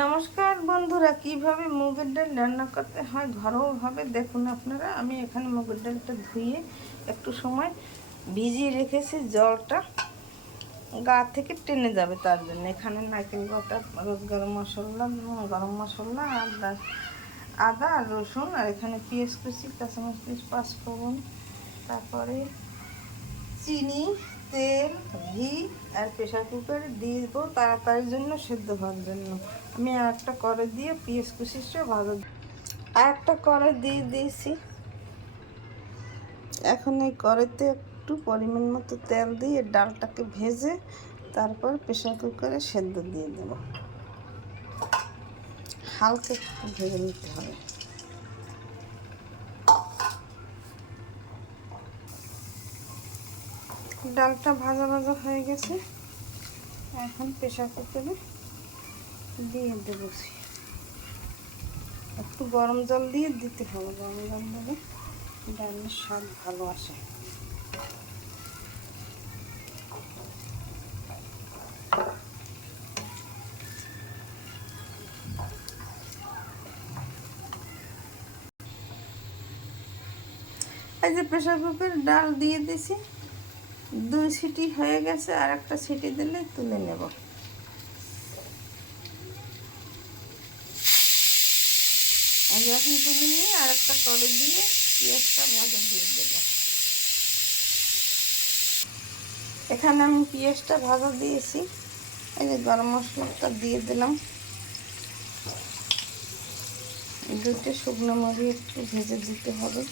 নমস্কার বন্ধুরা, কিভাবে মুগের ডাল রান্না করতে হয় ঘরোয়াভাবে দেখুন আপনারা। আমি এখানে মুগের ডালটা ধুয়ে একটু সময় ভিজিয়ে রেখেছি, জলটা গা থেকে টেনে যাবে তার জন্য। এখানে নারকেল বাটা, রোজ গরম মশলা, আদা আর রসুন, আর এখানে পেঁয়াজ কুচি, কাঁচামরিচ কুচি, পাঁচফোড়ন, তারপরে চিনি, তেল, ঘি আর প্রেশার কুকারে দিয়ে দেবো তাড়াতাড়ির জন্য, সেদ্ধ হওয়ার জন্য। আমি আর একটা কড়াই দিয়ে পেঁয়াজ কুচিটা ভাজা, আর একটা কড়াই দিয়ে দিয়েছি। এখন এই কড়াইতে একটু পরিমাণ মতো তেল দিয়ে ডালটাকে ভেজে তারপর প্রেশার কুকারে সেদ্ধ দিয়ে দেব। হালকা একটু ভেজে নিতে হবে। ডালটা ভাজা ভাজা হয়ে গেছে, এখন প্রেশার কুকারে দিয়ে দেবো। একটু গরম জল দিয়ে দিতে হবে, গরম জল দিলে ডালের স্বাদ ভালো আসে। এই যে প্রেশার কুকারে ডাল দিয়ে দিছি, 2 সিটি হয়ে গেছে, আর একটা সিটি দিলে তুলে নেব। যখন তুলে নিয়ে আর একটা কড়াই দিয়ে পেঁয়াজটা ভাজা দিয়ে দেবো। এখানে আমি পেঁয়াজটা ভাজা দিয়েছি, এই যে গরম মশলাটা দিয়ে দিলাম, 2টা শুকনো মরিচ একটু ভেজে দিতে হবে।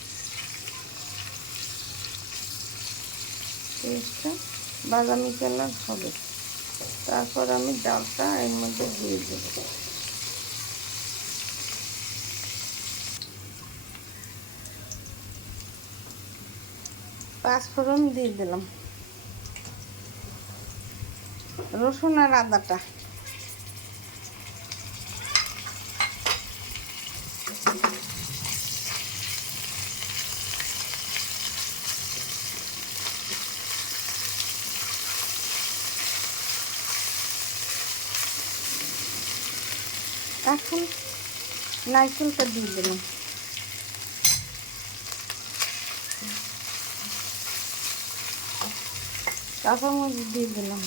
পেঁয়াজটা বাদামি কালার হবে, তারপর আমি ডালটা এর মধ্যে দিয়ে দেবো। পাঁচফোড়ন দিয়ে দিলাম, রসুন আর আদাটা, এখন নারকেলটা দিয়ে দিলাম, কাঁচামরিচ দিয়ে দিলাম,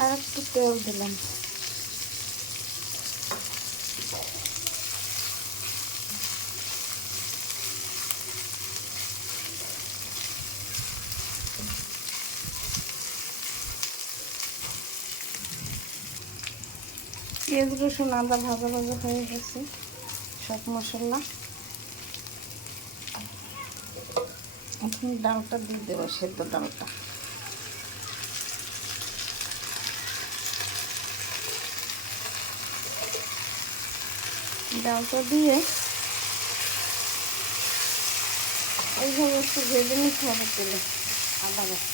আর একটু তেল দিলাম। পেঁয়াজ রসুন আদা ভাজা ভাজা হয়ে গেছে, সব মশলা। এখন ডালটা দিয়ে দেবো, সেদ্ধ ডালটা। ডালটা দিয়ে এইভাবে একটু ভেজে নিতে হবে তেলে, আদা বাটা।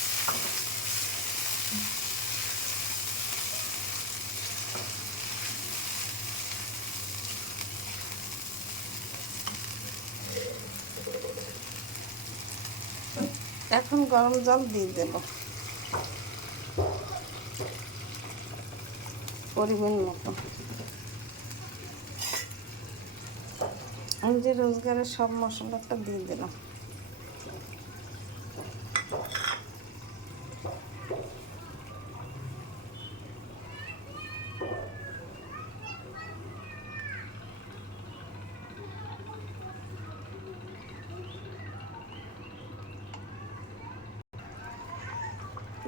এখন গরম জল দিয়ে দেব পরিমাণ মতো। আমি যে রোজগারের সব মশলাটা দিয়ে দিলাম।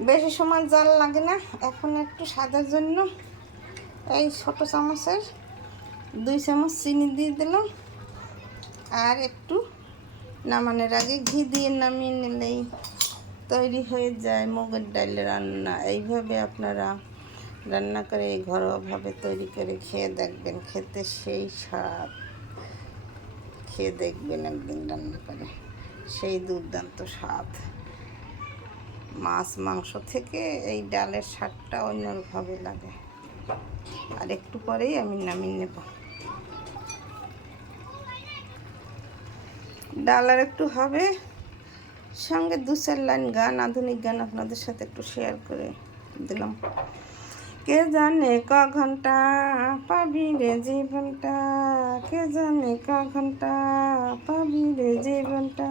বেশি সময় জাল লাগে না। এখন একটু স্বাদের জন্য এই ছোটো চামচের 2 চামচ চিনি দিয়ে দিলাম, আর একটু নামানোর আগে ঘি দিয়ে নামিয়ে নিলেই তৈরি হয়ে যায় মুগের ডাল রান্না। এইভাবে আপনারা রান্না করে ঘরোয়াভাবে তৈরি করে খেয়ে দেখবেন, খেতে সেই স্বাদ। খেয়ে দেখবেন একদিন রান্না করে, সেই দুর্দান্ত স্বাদ। মাছ মাংস থেকে এই ডালের স্বাদটা অন্যভাবে লাগে। আর একটু পরেই আমি নামিয়ে নেব। ডাল আর একটু হবে, সঙ্গে 2-4 লাইন গান, আধুনিক গান আপনাদের সাথে একটু শেয়ার করে দিলাম। কে জানে ক ঘন্টা পাবি রে জীবনটা, কে জানে ক ঘন্টা পাবি রে জীবনটা,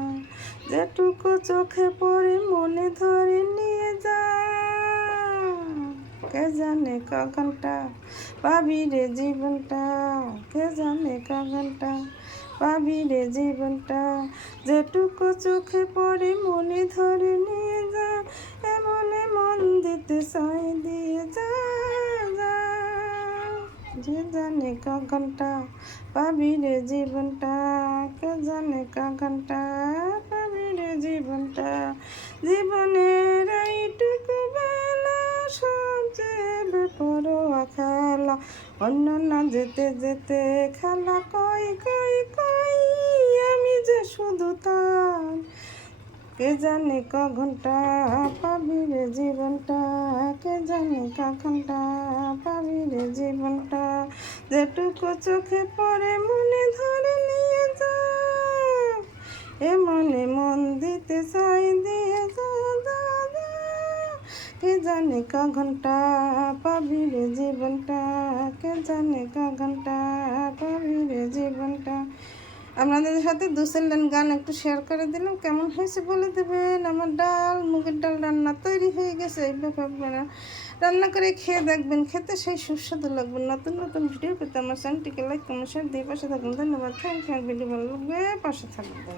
যেটুকু চোখে পড়ে মনে ধরে নিয়ে যা, কে জানে ক ঘন্টা পাবি রে জীবনটা, কে জানে ক ঘন্টা পাবি রে জীবনটা, যেটুকু চোখে পড়ে মনে ধরে নিয়ে যা, এমনে মন দিতে চাই দিয়ে যা, যে জানে ক ঘন্টা পাবি রে জীবনটা, কে জানে ক ঘন্টা পাবি রে জীবনটা, জীবনের এইটুকু বেলা সবচেয়ে বেপরোয়া খেলা, অন্য না যেতে যেতে খেলা কই কই কই, আমি যে শুধু তার, কে জানে ক ঘন্টা পাবি রে জীবনটা, কে জানে ক ঘন্টা পাবি রে জীবনটা, যেটুকু চোখে পড়ে মনে ধরে নিয়ে যা, এ মনে মন দিতে চাই দিয়ে যা, কে জানে ক ঘন্টা পাবি রে জীবনটা, কে জানে ক ঘন্টা পাবি রে জীবনটা। আপনাদের সাথে 2-4 লাইন গান একটু শেয়ার করে দিলাম, কেমন হয়েছে বলে দেবেন। আমার ডাল, মুগের ডাল রান্না তৈরি হয়ে গেছে। এইভাবে আপনারা রান্না করে খেয়ে দেখবেন, খেতে সেই সুস্বাদু লাগবে। নতুন নতুন ভিডিও পেতে আমার চ্যানেলটিকে লাইক কমেন্ট শেয়ার দিয়ে পাশে থাকুন। ধন্যবাদ। Thank you. ভিডিও ভালো লাগবে পাশে থাকবেন।